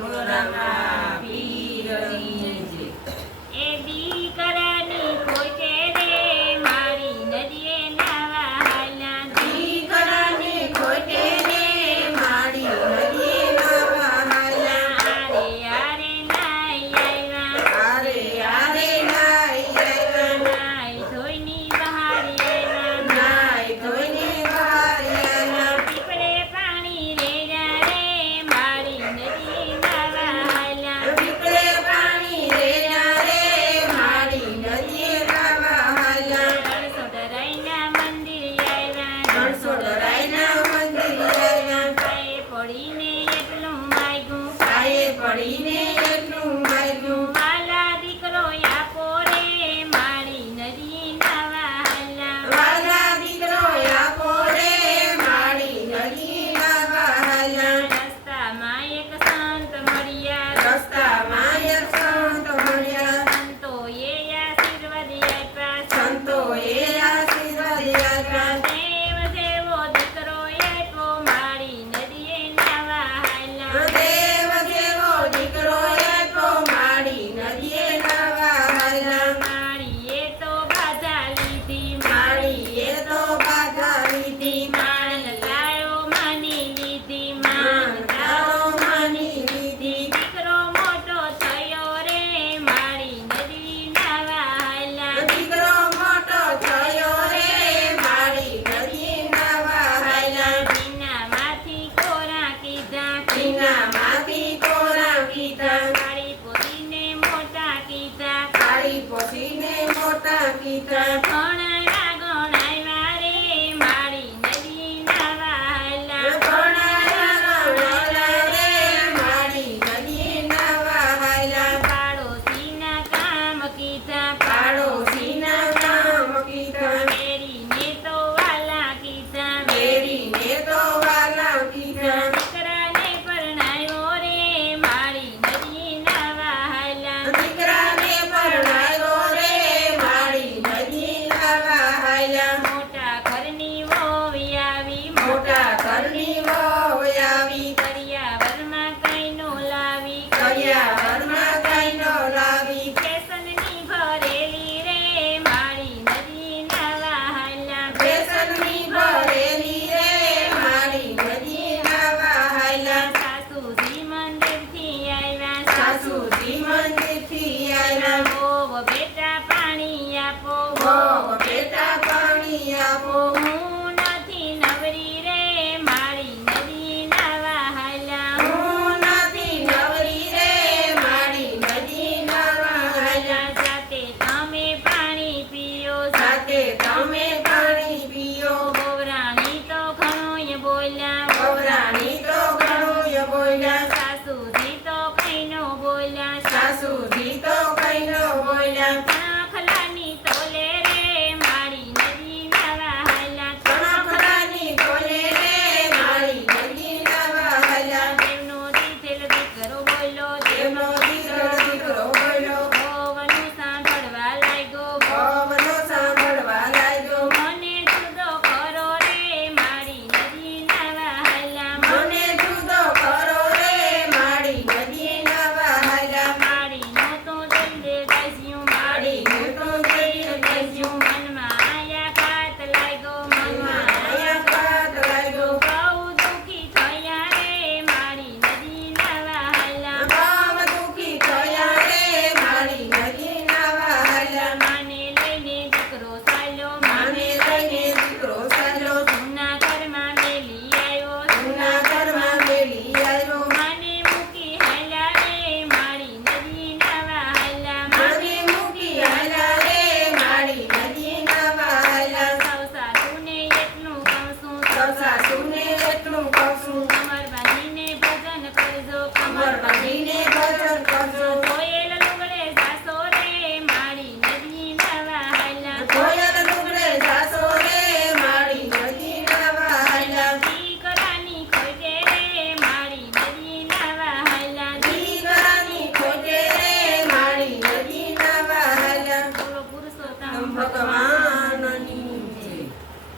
મોરામાં પીરની જય. એ દીકરાની ખોટે રે મારી નદીએ નાવા હાલ્યા. દીકરાની ખોટે રે મારી નદીએ નાવા હાલ્યા. આરે નાઈ આવ્યા. આરે આરે નાઈ આવ્યા. નાઈ ધોઈની બહાર આવ્યા. નાઈ ધોઈને બહાર આવ્યા. પીપળે પાણી રેડ્યા રે મારી નદીએ નાવા હાલ્યા. પીપળે પાણી રેડ્યા રે મારી નદીએ નાવા હાલ્યા. રણછોડરાયના મંદિરે આવ્યા. રણછોડરાયના મંદિરે આવ્યા. પાયે પડીને એટલું માગ્યું. પાયે પડીને એટલું માગ્યું. વાલા દીકરો આપો રે મારી નદીએ નાવા હાલ્યા. વાલા દીકરો આપો રે મારી નદીએ નાવા હાલ્યા. રસ્તામાં એક સંત મળ્યા. રસ્તામાં એક સંત મળ્યા. સંતોએ આશીર્વાદ આપ્યા. સંતોએ આશીર્વાદ આપ્યા. દેવ જેવો દીકરો આપ્યો મારી નદીએ નાવા હાલ્યા. દેવ જેવો દીકરો આપ્યો મારી નદીએ નાવા હાલ્યા. માળીએ તો બાધા લીધી. માળીએ તો બાધા લીધી. માન તારો માની લીધી. માન તારો માની લીધી. દીકરો મોટો થયો રે મારી નદી નાવા હાલ્યા. દીકરો મોટો થયો રે મારી નદીએ નાવા હાલ્યા. ટીનામાંથી કોરા કીધા. ટીનામાંથી કોરા કીધા. કાળી પોતીને મોટા કીધા. કાળી પોતીને મોટા કીધા. ઘણા ગણાવ્યા રે મારી નદી નાવા હાલ્યા. ઘણાયા ગણાયા રે મારી નદીએ નાવા હાલ્યા. પાડોશીના કામ કીધા. પાડોશીના કામ કીધા. મેરીને તો વાલા કીધા. મેરીને તો વાલા કીધા. દીકરાને પરણાવ્યો રે મારી નદી નાવા હાલ્યા. દીકરાને પરણાવ્યો રે મારી નદીએ નાવા હાલ્યા. મોટા ઘરની વહુ આવી. મોટા ઘરની વહુ આવી. કરિયાવરમાં કઈ નો લાવી. કરિયાવરમાં કઈ નો લાવી. ફેશનની ભરેલી રે મારી નદી નાવા હાલ્યા. બેસનની ભરેલી રે મારી નદીએ નાવા હાલ્યા. સાસુજી મંદિરથી આવ્યા. સાસુજી મંદિરથી આવ્યા. વહુ બેટા પાણી આપો. વહુ બેટા પાણી આપો. હું નથી નવરી રે મારી નદી નાવા હાલ્યા. હું નથી નવરી રે મારી નદીએ નાવા હાલ્યા. સાથે તમે પાણી પીઓ. સાથે તમે પાણી પીઓ. ગોવરાણી તો ઘણોય બોલ્યા. ગૌરાણી તો ઘણું બોલ્યા. સાસુજી તો કઈ નો બોલ્યા. સાસુજી